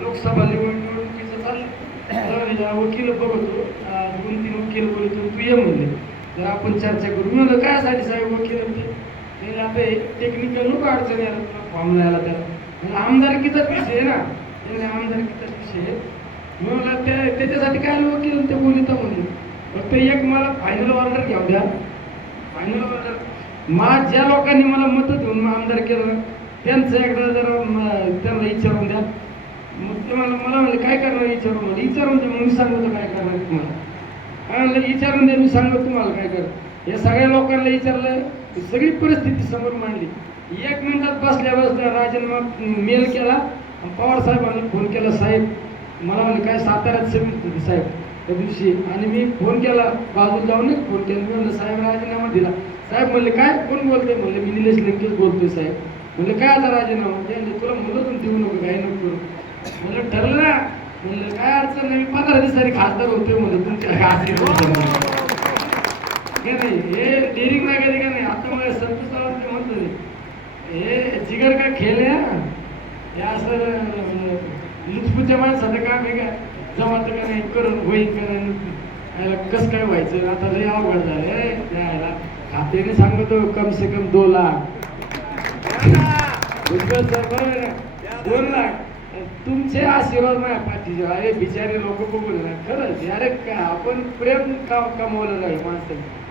लोकसभा निवडणुकीचं चाललं वकील बघतो 2-3 वकील बोलतो तू ये म्हणले जर आपण चर्चा करू म्हणलं काय साठी साहेब वकील होते आता टेक्निकल नको अडचण यायला तुला फॉर्म लिहायला त्याला आमदारकीचाच विषय आहे ना त्याने आमदारकीचाच विषय म्हणून त्याच्यासाठी काय वकील ते बोलित म्हणले फक्त एक मला फायनल ऑर्डर घ्याव द्या फायनल ऑर्डर ज्या लोकांनी मला मत देऊन आमदार केलं त्यांचं एकदा जरा त्यांना विचारून द्या मग ते मला म्हणले काय करणार विचारून मला विचारून द्या मग मी सांगतो काय करणार तुम्हाला काय म्हणलं विचारून द्या मी सांगतो तुम्हाला काय कर या सगळ्या लोकांना विचारलं सगळी परिस्थिती समोर मांडली 1 मिनिटात बसल्या राजीनामा मेल केला पवार साहेबांना फोन केला साहेब मला म्हणले काय साताऱ्यात समिती होती साहेब त्या दिवशी आणि मी फोन केला बाजूला जाऊन फोन केला मी म्हणलं साहेब राजीनामा दिला साहेब म्हणले काय कोण बोलतोय म्हणले मी निलेश लंकेश बोलतोय साहेब म्हणलं काय आता राजीनामा ते तुला म्हणलं देऊ नको काय नको करू म्हणलं ठरलं ना म्हणलं काय अडचण नाही मी 15 दिवसांनी खासदार होतोय म्हणलं तुमच्या नाही हे डेअरिंग लागायचे का नाही आता मला संतोष सावंत म्हणतो हे जिगर का खेळ आहे हे असं लुचपुच्या माणसाचं काम आहे का जमात का नाही करून होईल करण कसं काय व्हायचं आता लय अवघड झालं त्याला खात्याने सांगतो कम से कम 2 लाख बरोबर 2 लाख तुमचे आशीर्वाद माझ्या पाठीचे अरे बिचारे लोक बघून खरंच अरे का आपण प्रेम कमवलं नाही माणसाने